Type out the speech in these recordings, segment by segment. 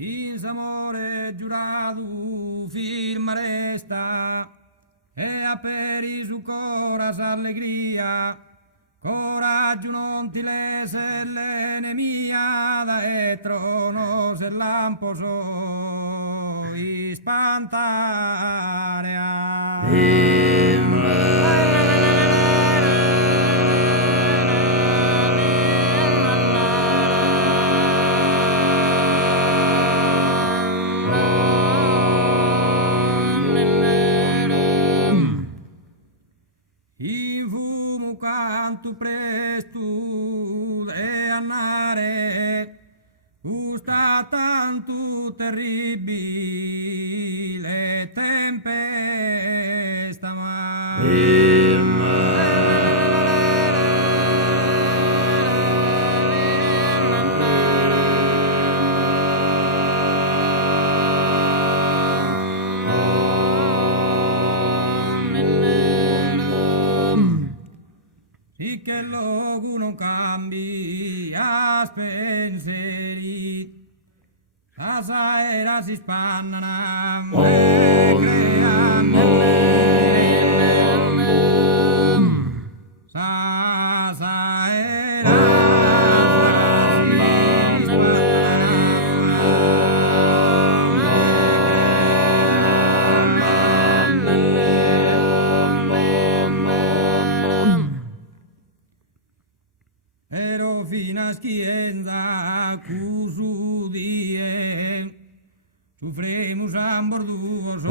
Il amore giurato firma resta e a peri su coras allegria, coraggio non ti lese l'enemia, da e trono se lampo so ispantarea. In fumo canto presto e andare, sta tanto terribile tempesta sì che logo non cambia pensieri, casa era si spannano e creano sa era ero fino a schienza cusudie sufremos amborduos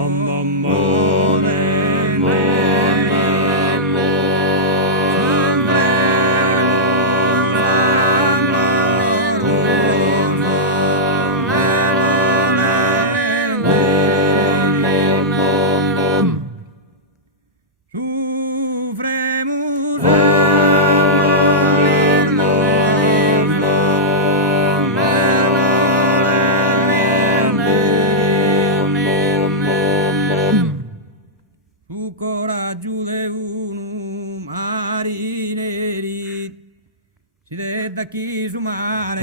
su coraggio de uno marineri si detta chi su mare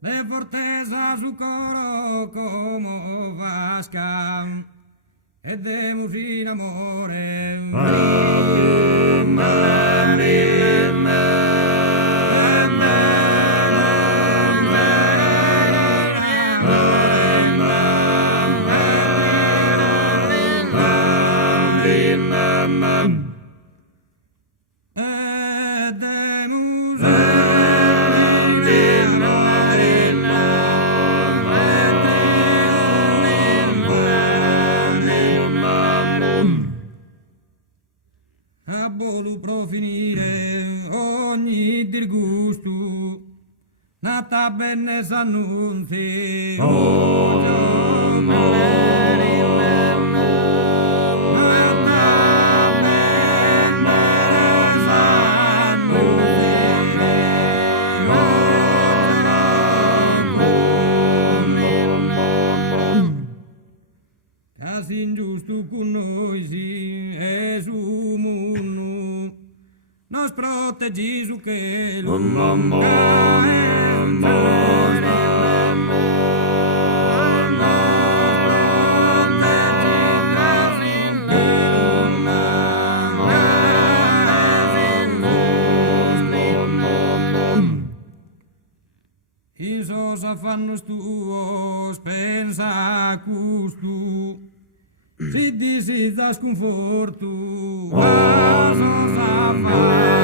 de forteza su coro como vasca e demos in amore. E demus a volu pro finire ogni disgusto, nata bene s'annunzi. Casi ingiusto con noi si è su mondo, nos proteggi su che i sos affannos tuos pensa a custo, si disi da sconforto, a sos affannos